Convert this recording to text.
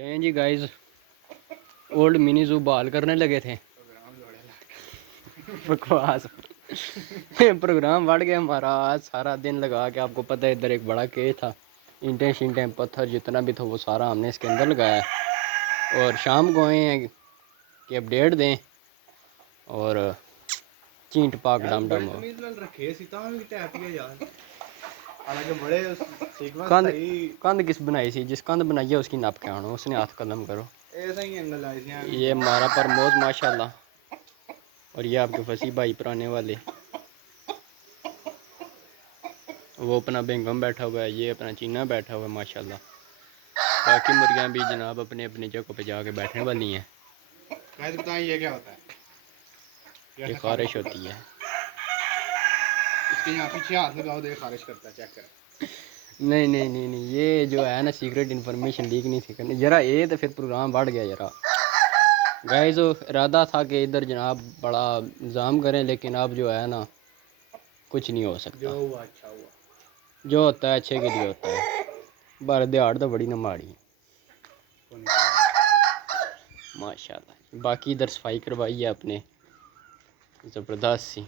लें जी guys, old mini जू बहाल करने लगे थे। बकवास। प्रोग्राम बढ़ गया हमारा। आज सारा दिन लगा के, आपको पता है इधर एक बड़ा केस था, ईंटें शींटें पत्थर जितना भी था वो सारा हमने इसके अंदर लगाया। और शाम को आए हैं कि अपडेट दें और चींट पाक डम डम हो। कंध कंध किस बनाई सी? जिस कंध बनाई है उसकी नाप के आनो, उसने हाथ कदम करो। ये हमारा प्रमोद माशाल्लाह, और ये आपके फसी भाई पुराने वाले, वो अपना बेंगम बैठा हुआ है, ये अपना चीना बैठा हुआ है माशाल्लाह। बाकी मुर्गियाँ भी जनाब अपने अपनी जगह पे जाके बैठने वाली हैं। ये क्या होता है? ये खारिश होती है। इसके यहाँ पीछे हाथ लगाओ, देख खारिश करता है, चेक कर। नहीं नहीं नहीं नहीं, ये जो है ना सीक्रेट इन्फॉर्मेशन लीक नहीं थी करनी जरा, ये तो फिर प्रोग्राम बढ़ गया जरा। गाइस इरादा था कि इधर जनाब बड़ा इंतज़ाम करें, लेकिन अब जो है ना कुछ नहीं हो सकता। जो हुआ अच्छा हुआ, जो होता है अच्छे के लिए होता है। बार दिहाड़ तो बड़ी न माड़ी माशाल्लाह। बाकी इधर सफाई करवाई है अपने ज़बरदस्त सी।